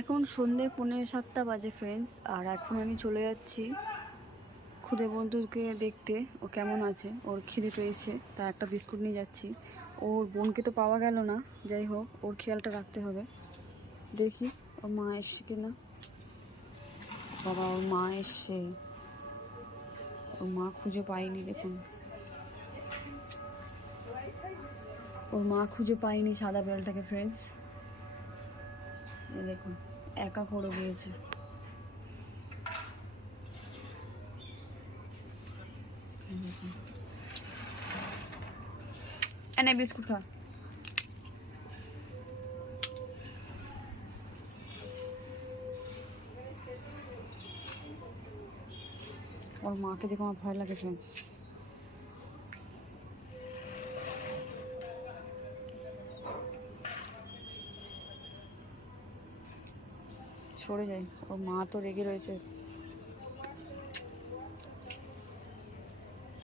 এখন সন্ধে 6:45 বাজে ফ্রেন্ডস, আর এখন আমি চলে যাচ্ছি খুদে বন্ধুকে দেখতে ও কেমন আছে। ওর খিদে পেয়েছে, তার একটা বিস্কুট নিয়ে যাচ্ছি। ওর বোনকে তো পাওয়া গেল না, যাই হোক ওর খেয়ালটা রাখতে হবে। দেখি ওর মা এসছে কিনা। বাবা, ওর মা এসছে, ওর মা খুঁজে পাইনি। দেখুন ওর মা খুঁজে পাইনি সাদা বেলটাকে ফ্রেন্ডস। দেখুন একা পড়ে গিয়েছে। এনে বিস্কুট খা। ওর মাকে দেখে আমার ভয় লাগে ফ্রেন্ডস। সরে যাই, ওর মা তো রেগে রয়েছে।